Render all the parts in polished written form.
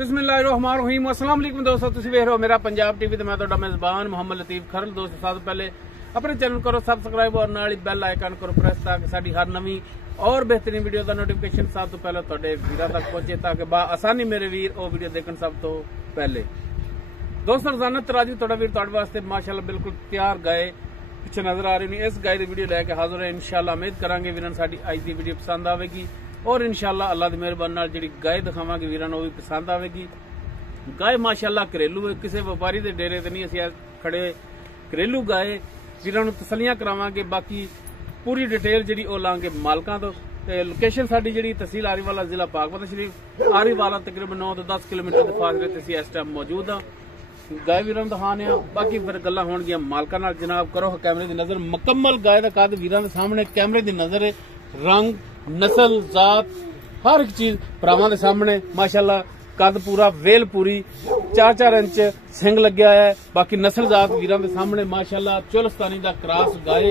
बिस्मिल्लाहिर्रहमानिर्रहीम। अस्सलाम वालेकुम दोस्तों, तुसीं वेख रहे हो मेरा पंजाब टीवी ते मैं तुहाडा मेज़बान मोहम्मद लतीफ खरल। दोस्तों सब तो पहले अपने चैनल करो सब्सक्राइब और नाल ही बेल आइकन करो प्रेस ताकि साडी हर नवी और बेहतरीन वीडियो का नोटिफिकेशन सब तो पहले तुहाडे वीरां तक पहुंचे, ताकि बा आसानी मेरे वीर वो वीडियो देखण सब तो पहले। दोस्तों रोजाना तराजू तुहाडा वीर तुहाडे वास्ते माशाअल्लाह बिल्कुल तैयार गाय पिछे नजर आ रही है। इस गाय की वीडियो लैके हाजिर है। इंशाअल्लाह उम्मीद करांगे वीरां साडी अज दी वीडियो पसंद आवेगी और इंशाअल्लाह अल्लाह दी मेहरबानी नाल जिहड़ी गाय दिखावांगे वीरां नूं भी पसंद आवेगी। गाय माशाअल्लाह घरेलू है, किसी व्यापारी के डेरे ते नहीं असीं खड़े। घरेलू गाय वीरां नूं तसल्लियां करावांगे। बाकी पूरी डिटेल जिहड़ी ओह लांगे मालकां तो। लोकेशन साडी जिहड़ी तहसील आरीवाला जिला पाकपत शरीफ आरीवाला तकरीबन 9 तो 10 किलोमीटर के फासले ते असीं इस टाइम मौजूद हाँ। गाय वीरां नूं दिखाने आ, बाकी फिर गल्लां होणगीਆਂ मालकां नाल। जनाब करो कैमरे की नजर, मुकम्मल गाय दा कद वीरां दे सामने कैमरे की नजर है। रंग नस्ल जात हर एक चीज भरावां दे सामने माशाअल्लाह। कद पूरा वेल पूरी 4-4 इंच सिंग लग्या है। बाकी नस्ल जात वीरां दे सामने माशाअल्लाह। चुलस्तानी दा क्रॉस गाय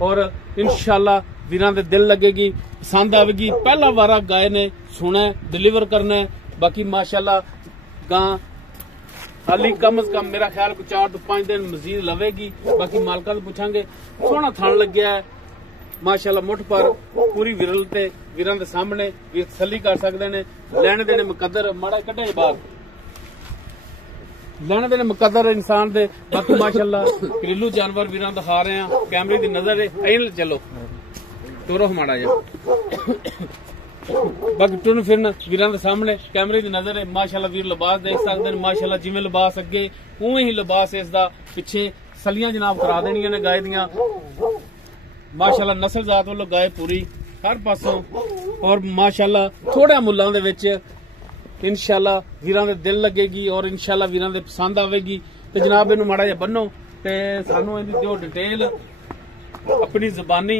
और इंशाअल्लाह वीरां दे दिल लगेगी, पसंद आवेगी। पहला वारा गाय ने सुना डिलीवर करना है। बाकी माशाअल्लाह गां हाली कम से कम मेरा ख्याल 4 तो 5 दिन मजीद लवेगी। बाकी मालका तो पूछांगे। सोहना थान लग्या है माशाअल्लाह। मुठ पर पूरी विरल ते वीरां दे सामने भी तसल्ली कर सकते ने। लैने देने मुकद्दर माड़ा कटे बाहर लैने देने मुकद्दर इंसान दे। बाकी माशाअल्लाह घरेलू जानवर वीरां दिखा रहे हैं। कैमरे की नजर है। चलो तुरो माड़ा जा बाकी टुन फिरन वीरां दे सामने कैमरे की नजर है। माशाअल्लाह वीर लिबास देख सकते हैं। माशाअल्लाह जिवें लिबास अगे उवें ही लिबास इसदा पिछे सलियां जनाब करा देनियां ने गाय दियां। माशाअल्लाह नस्ल जात वालों गाय पूरी हर पासों और माशाअल्लाह थोड़े मुल्लां दे विच इंशाअल्लाह वीरां दे दिल लगेगी और इंशाअल्लाह वीरां दे पसंद आवेगी। ते जनाब इनू माड़ा जिहा बन्नो ते सानू इहदी दिओ डिटेल अपनी जुबानी,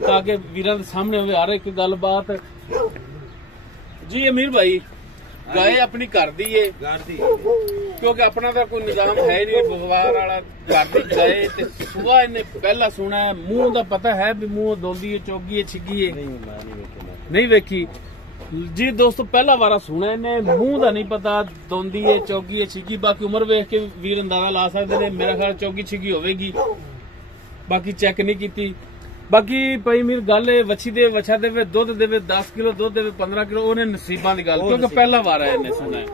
ताकि वीरां दे सामने होवे हर एक गलबात। जी अमीर भाई गाय अपनी घर दी है, क्योंकि अपना तो कोई निजाम है नहीं व्यापार वाला। घर दी गाय ते सुबह इन्हें पहला सुना है। मुंह दा पता है भी मुंह दोंदी है, चौगी है, छिगी है, नहीं वेखी जी दोस्तों। पहला वारा सुना इन्हें, मुंह दा नहीं पता दोंदी है, चौगी है, छिगी। बाकी उम्र वेख के वीर अंदाजा ला सकते हैं। मेरा ख्याल चौगी छिगी होवेगी, बाकी चेक नहीं की। बाकी भाई मीर गल वछी दे वछा देवे दुध देवे 10 किलो दुध देवे 15 किलो उन्हें नसीबां दी गल, क्योंकि पहला वार है इन्हें सुना है।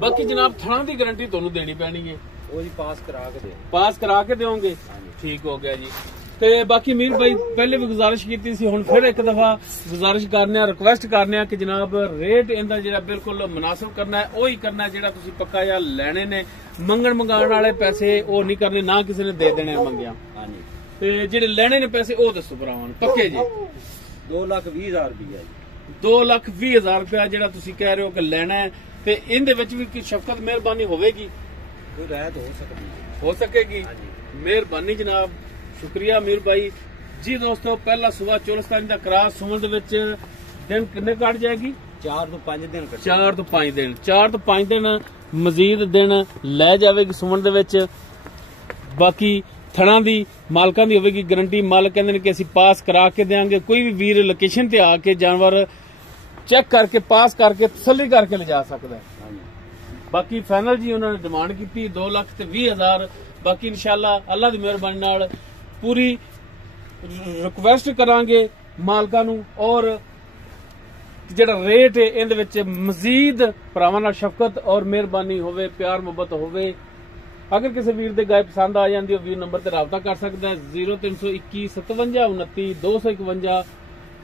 बाकी जनाब थणा दी गारंटी तुहानू देनी पैनी है। वो जी पास करा के देओगे। ठीक हो गया जी। ते बाकी मीर भाई पहले भी गुजारिश की सी, हुण फिर एक दफा गुजारिश करने रिक्वेस्ट करने कि जनाब रेट इनका जिहड़ा बिल्कुल मुनासिब करना है वही करना है। जिहड़ा तुसीं पक्का या लैने ने मंगण मंगाण वाले पैसे वो नहीं करने, ना किसी ने दे देने मंगिया। ते जेडे लेने ने पैसे वो दसो भरावां पक्के जी। 2,20,000 रुपया जी। 2,20,000 रुपया जेड़ा तुसीं कह रहे हो कि लेना है। ते इनदे विच भी शफकत मेहरबानी होवेगी, कोई रायत हो सकेगी। मेहरबानी जनाब, शुक्रिया मीर भाई जी। दोस्तों पहला सुबह चोलस्तानी दा क्रॉस सुमन दे विच दिन किन्ने कट जाएगी? 4 तो 5 दिन। 4 तो 5 दिन 4 तो 5 दिन मजीद दिन लै जावेगी सुमन दे विच। बाकी थणा दी मालकां दी होवेगी गारंटी। मालक कहंदे ने कि असीं पास करा के देंगे। कोई भी वीर लोकेशन ते आके जानवर चेक करके पास करके तसल्ली करके ले जा सकता है। बाकी फाइनल जी उन्होंने डिमांड की 2,20,000। बाकी इंशाअल्लाह अल्लाह दी मेहरबानी नाल पूरी रिक्वेस्ट करांगे मालकां नूं और जेड़ा रेट है इहदे विच मजीद भरावां नाल शफकत और मेहरबानी होवे, प्यार मुहब्बत होवे। अगर किसी वीर दे गाय पसंद आ जाती है वीर नंबर ते राबता कर सकता है 0321 57 29 251।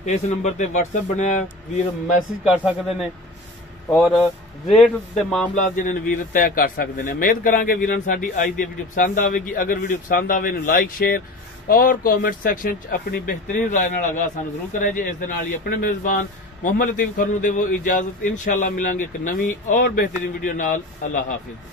इस नंबर ते व्हाट्सएप बनया वीर मैसेज कर सकते हैं और रेट के मामला जिन्हें वीर तय कर सकते हैं। उम्मीद करांगे वीरां साडी अज दी वीडियो पसंद आवेगी। अगर वीडियो पसंद आवे लाइक शेयर और कॉमेंट सैक्शन अपनी बेहतरीन राय नाल आगाह सानू जरूर करे जी। इस दे नाल ही अपने मेजबान मोहम्मद लतीफ खरल नूं देवो इजाजत। इंशाअल्लाह मिलांगे एक नवी और बेहतरीन वीडियो नाल। अल्लाह हाफिज।